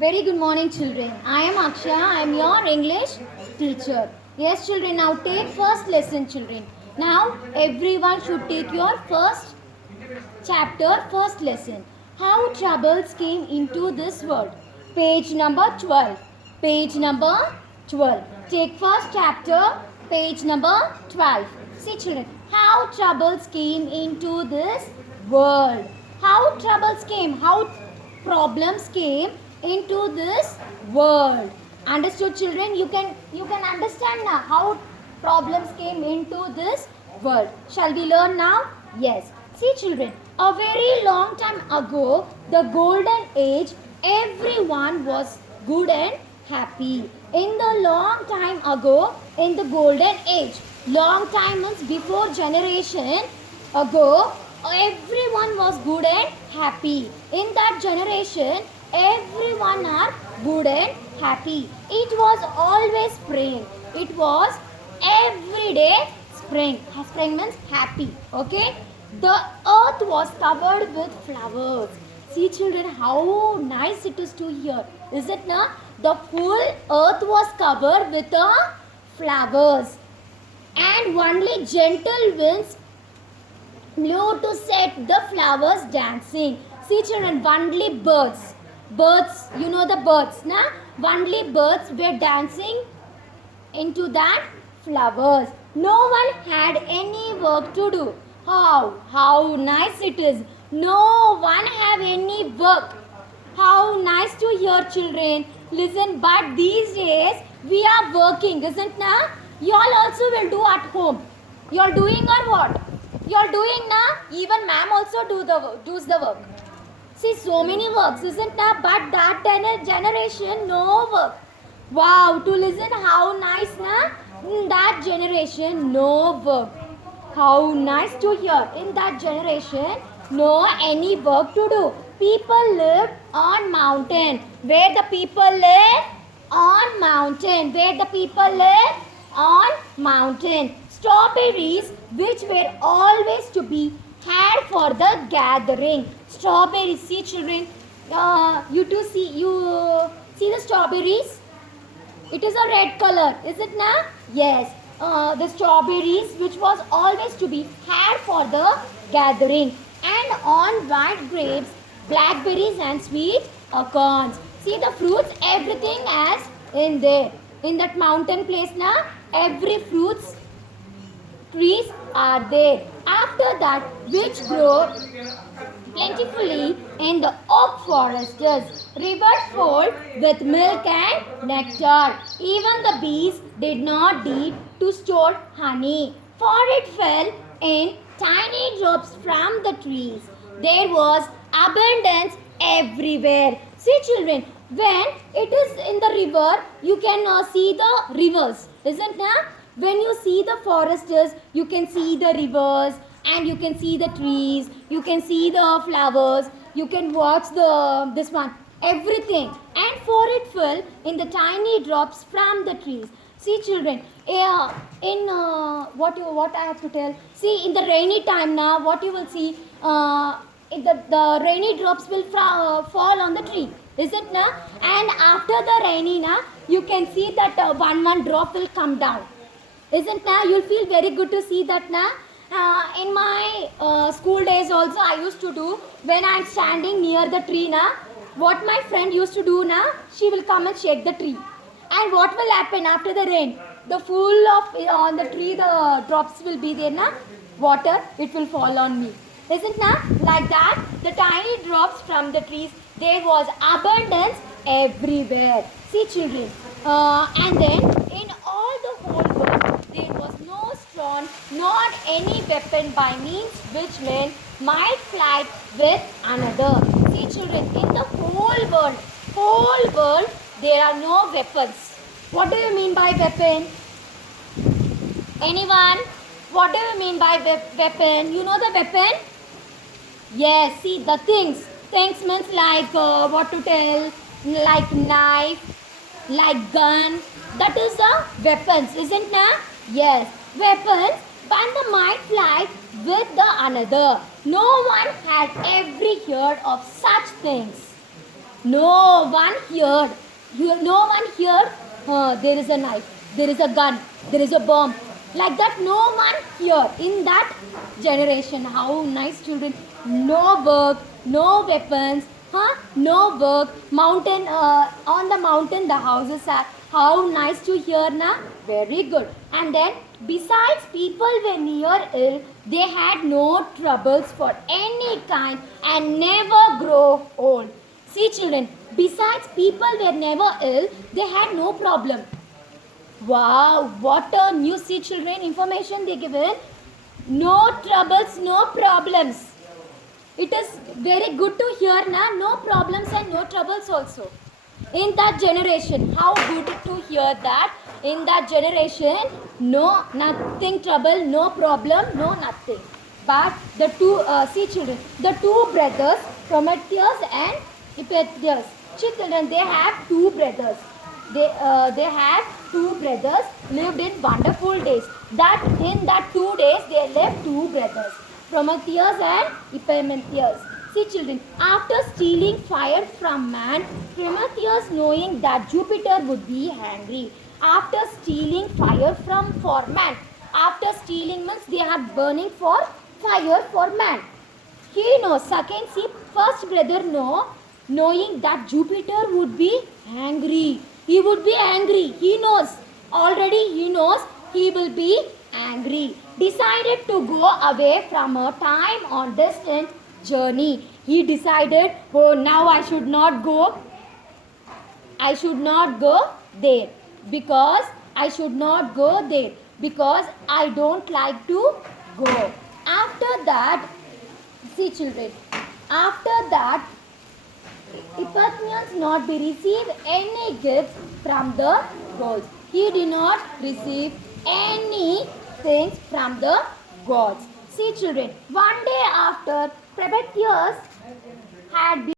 Very good morning, children. I am Aksha. I am your English teacher. Yes, children. Now take first lesson, children. Now everyone should take your first chapter, first lesson. How troubles came into this world. Page number 12. Page number 12. Take first chapter, page number 12. See, children. How troubles came into this world. How troubles came. How problems came into this world. Understood, children? You can understand now how problems came into this world. Shall we learn now? Yes. See, children, a very long time ago, the golden age, everyone was good and happy. In the long time ago, in the golden age, long time means before generation ago, everyone was good and happy. In that generation, everyone are good and happy. It was always spring. It was every day spring. Spring means happy. Okay. The earth was covered with flowers. See, children, how nice it is to hear. Is it not? The full earth was covered with flowers, and only gentle winds blew to set the flowers dancing. See, children, only birds. Birds, you know the birds, na? Only birds were dancing into that flowers. No one had any work to do. How nice it is. No one have any work. How nice to hear, children. Listen, but these days we are working, isn't na? You all also will do at home. You are doing or what? You are doing na? Even ma'am also does the work. See, so many works, isn't na? But that generation, no work. Wow, to listen how nice na? In that generation, no work. How nice to hear. In that generation, no any work to do. People lived on mountain. Where the people live? On mountain. Where the people live? On mountain. Strawberries, which were always to be had for the gathering. Strawberries, see, children. You see the strawberries? It is a red color, is it now? Yes. The strawberries, which was always to be had for the gathering, and on white grapes, blackberries and sweet acorns. See the fruits, everything as in there. In that mountain place now, every fruits trees are there. After that, which grow plentifully in the oak forests. Rivers flowed with milk and nectar. Even the bees did not need to store honey, for it fell in tiny drops from the trees. There was abundance everywhere. See, children, when it is in the river, you can see the rivers, isn't it? When you see the foresters, you can see the rivers, and you can see the trees, you can see the flowers, you can watch this one, everything. And for it fell in the tiny drops from the trees. See, children, in what I have to tell. See, in the rainy time now, what you will see, the rainy drops will fall on the tree, is it na? And after the rainy na, you can see that one drop will come down, isn't na? You'll feel very good to see that na. In my school days also, I used to do, when I'm standing near the tree na, what my friend used to do na, she will come and shake the tree. And what will happen after the rain? The full of on the tree, the drops will be there na, water, it will fall on me. Isn't na? Like that, the tiny drops from the trees, there was abundance everywhere. See, children, and then in all the whole world, there was no strong, not any weapon by means which men might fight with another. See, children, in the whole world, there are no weapons. What do you mean by weapon? Anyone? What do you mean by weapon? You know the weapon? Yes, see the things. Things means like what to tell, like knife, like gun. That is the weapons, isn't it? Yes, weapons, but the might fly with the another. No one had ever heard of such things. No one heard. No one heard. There is a knife. There is a gun. There is a bomb. Like that, no one here in that generation. How nice, children. No work, no weapons, no work. Mountain, on the mountain, the houses are. How nice to hear, na? Very good. And then, besides, people were near ill. They had no troubles for any kind and never grow old. See, children, besides, people were never ill. They had no problem. Wow, what a new, see, children, information they given. No troubles, no problems. It is very good to hear, na? No problems and no troubles also. In that generation, how good to hear that. In that generation, no, nothing trouble, no problem, no nothing. But the two, see, children, the two brothers, Prometheus and Hippolytus. Children, they have two brothers. They have two brothers lived in wonderful days. That in that 2 days they left two brothers, Prometheus and Epimetheus. See, children, after stealing fire from man, Prometheus, knowing that Jupiter would be angry, after stealing fire from for man, after stealing means they are burning for fire for man. He knows. Second, see, first brother knowing that Jupiter would be angry. He would be angry. He knows. Already he knows he will be angry. Decided to go away from a time on distant journey. He decided, oh, now I should not go. I should not go there. Because I should not go there. Because I don't like to go. After that, see, children, after that, Hippolytus not be received any gifts from the gods. He did not receive any things from the gods. See, children, one day after Prometheus had been